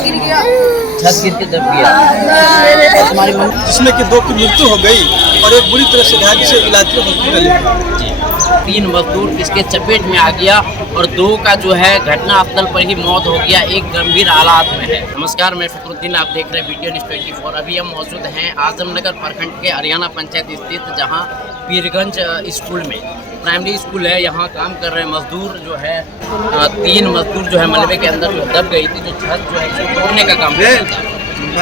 गिर गया। छत गिर के दब गया। तुम्हारी जिसमें कि 2 की मृत्यु हो गई और एक बुरी तरह से घायल से इलाज के हॉस्पिटल ले गए। जी 3 मजदूर इसके चपेट में आ गया और 2 का जो है घटनास्थल पर ही मौत हो गया, एक गंभीर हालात में है। नमस्कार, मैं फखरुद्दीन, आप देख रहे हैं वीडियो न्यूज़ 24। अभी हम मौजूद हैं आजमनगर प्रखंड के हरियाणा पंचायत स्थित, जहां पीरगंज स्कूल में प्राइमरी स्कूल है। यहाँ काम कर रहे मजदूर जो है 3 मजदूर जो है मलबे के अंदर जो दब गई थी, जो छत जो है इसको तोड़ने का काम कर रहा था।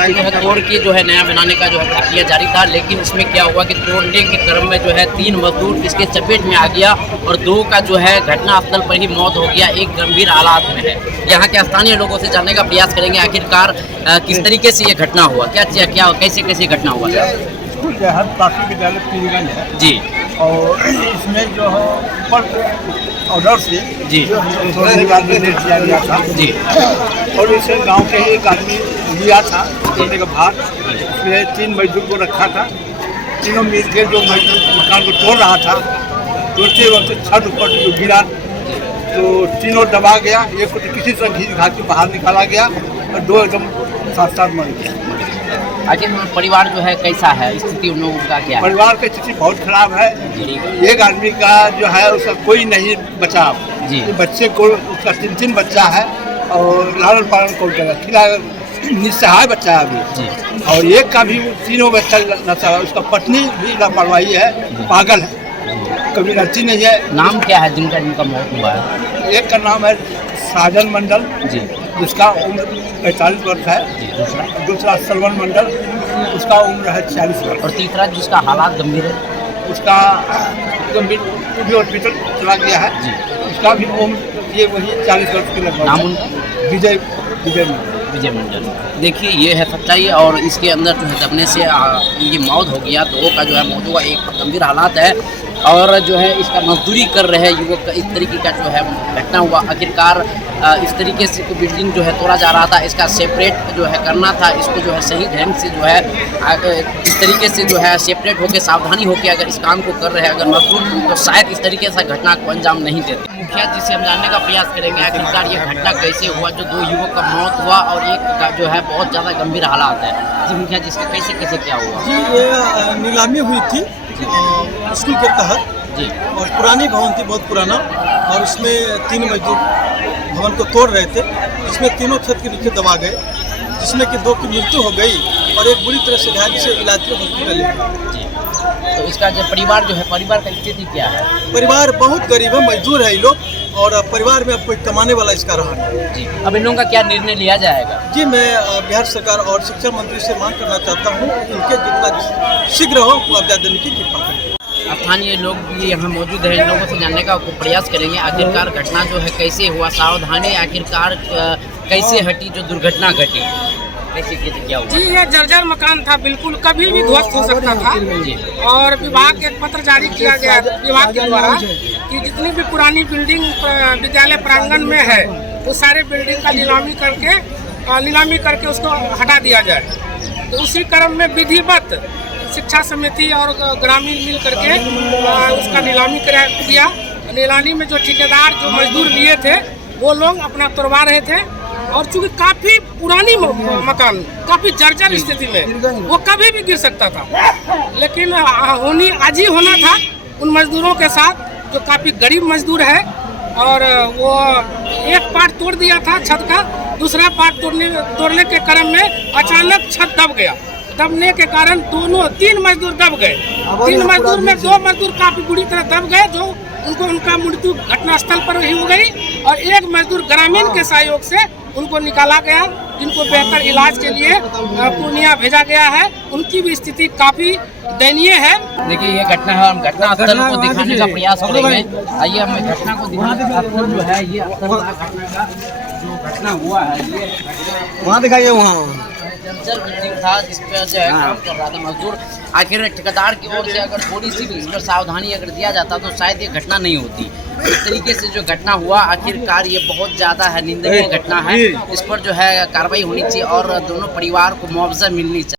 जो है तोड़ के जो है नया बनाने का जो है प्रक्रिया जारी था, लेकिन इसमें क्या हुआ कि तोड़ने के क्रम में जो है 3 मजदूर इसके चपेट में आ गया और 2 का जो है घटनास्थल पर ही मौत हो गया, एक गंभीर हालात में है। यहाँ के स्थानीय लोगों से जानने का प्रयास करेंगे आखिरकार किस तरीके से ये घटना हुआ, क्या कैसे घटना हुआ। स्कूल जो है प्राथमिक विद्यालय पीरगंज है जी, और इसमें जो है ऊपर ऑर्डर से जी तोड़ने का निर्देश दिया गया था जी, और इसे गांव के ही एक आदमी लिया था तोड़ने का भार। उसमें 3 मजदूर को रखा था। तीनों मिल के जो मकान को तोड़ रहा था, तोड़ते वक्त छत ऊपर जो गिरा तो तीनों दबा गया। एक को तो किसी तरह घीच घाट के बाहर निकाला गया और 2 एकदम साथ मर गया। आखिर परिवार जो है कैसा है, स्थिति उन लोगों का क्या है? परिवार की स्थिति बहुत खराब है। एक आदमी का जो है उसका कोई नहीं बचा जी। बच्चे को, उसका 3 बच्चा है और लालन पालन को खिला निस्सहाय बच्चा है अभी जी। और एक का भी 3 बच्चा नशा है। उसका पत्नी भी लापरवाही है, पागल है, कभी रहती नहीं है। नाम क्या है जिनका मौत हुआ है? एक का नाम है साजन मंडल जी, जिसका उम्र 45 वर्ष है। जी। दूसरा सलमान मंडल, उसका उम्र है 40 वर्ष। और तीसरा जिसका हालात गंभीर है, उसका गंभीर भी हॉस्पिटल चला गया है जी। उसका भी उम्र ये वही 40 वर्ष के लगभग। नाम उनका? विजय विजय मंडल। देखिए ये है सच्चाई, और इसके अंदर जो है दबने से ये मौत हो गया। 2 का जो है मौत हुआ, एक गंभीर हालात है और जो है इसका मजदूरी कर रहे युवक का इस तरीके का जो है घटना हुआ। आखिरकार इस तरीके से बिल्डिंग जो है तोड़ा जा रहा था, इसका सेपरेट जो है करना था, इसको जो है सही ढंग से जो है इस तरीके से जो है सेपरेट होकर सावधानी होकर अगर इस काम को कर रहे हैं अगर मजदूर, तो शायद इस तरीके से घटना को अंजाम नहीं देते। मुखिया जी से हम जानने का प्रयास करेंगे आखिरकार ये घटना कैसे हुआ, जो 2 युवक का मौत हुआ और एक का जो है बहुत ज़्यादा गंभीर हालात है। जी मुखिया जी, इसका कैसे क्या हुआ? जी, ये नीलामी हुई थी स्कूल के तहत जी, और पुरानी भवन थी, बहुत पुराना, और उसमें 3 मजदूर भवन को तोड़ रहे थे, जिसमें तीनों छत के नीचे दबा गए, जिसमें कि 2 की मृत्यु हो गई और एक बुरी तरह से घायल से इलाज के हॉस्पिटल ले गए। जी। तो इसका जो परिवार का स्थिति क्या है? परिवार बहुत गरीब है, मजदूर है ये लोग, और परिवार में अब कोई कमाने वाला इसका रहा नहीं। जी, अब इन लोगों का क्या निर्णय लिया जाएगा? जी, मैं बिहार सरकार और शिक्षा मंत्री से मांग करना चाहता हूँ इनके जितना शीघ्र हो मुआवजा देने की कृपा करें। स्थानीय लोग भी यहाँ मौजूद हैं, इन लोगों से जानने का प्रयास करेंगे आखिरकार घटना जो है कैसे हुआ, सावधानी आखिरकार कैसे हटी, जो दुर्घटना घटी कैसे क्या हुआ। जी, ये जर्जर मकान था, बिल्कुल कभी भी ध्वस्त हो सकता था। जी, और विभाग के एक पत्र जारी किया गया विभाग के द्वारा कि जितनी भी पुरानी बिल्डिंग विद्यालय प्रांगण में है वो सारे बिल्डिंग का नीलामी करके उसको हटा दिया जाए। तो उसी क्रम में विधिवत शिक्षा समिति और ग्रामीण मिल करके उसका नीलामी किया। नीलामी में जो ठेकेदार जो मजदूर लिए थे वो लोग अपना तोड़वा रहे थे, और चूँकि काफ़ी पुरानी मकान, काफ़ी जर्जर स्थिति में, वो कभी भी गिर सकता था। लेकिन आज ही होना था उन मजदूरों के साथ जो काफ़ी गरीब मजदूर है, और वो एक पार्ट तोड़ दिया था छत का, दूसरा पार्ट तोड़ने के क्रम में अचानक छत दब गया। दबने के कारण 3 मजदूर दब गए। 3 मजदूर में 2 मजदूर काफ़ी बुरी तरह दब गए, जो उनका मृत्यु घटनास्थल पर ही हो गई, और एक मजदूर ग्रामीण के सहयोग से उनको निकाला गया, जिनको बेहतर इलाज के लिए पूर्णिया भेजा गया है। उनकी भी स्थिति काफ़ी दयनीय है। देखिए ये घटना है, हम घटनास्थल को दिखाने का प्रयास करेंगे। आइए हम घटना को दिखाने जो है ये घटना का जो घटना हुआ है, ये वहाँ दिखाइए, वहाँ जर्जर बिल्डिंग था जिस पर जो है काम कर रहा था मजदूर। आखिर ठेकेदार की ओर से अगर थोड़ी सी भी इस पर सावधानी अगर दिया जाता तो शायद ये घटना नहीं होती। इस तरीके से जो घटना हुआ आखिरकार ये बहुत ज़्यादा है निंदनीय घटना है। इस पर जो है कार्रवाई होनी चाहिए और दोनों परिवार को मुआवजा मिलनी चाहिए।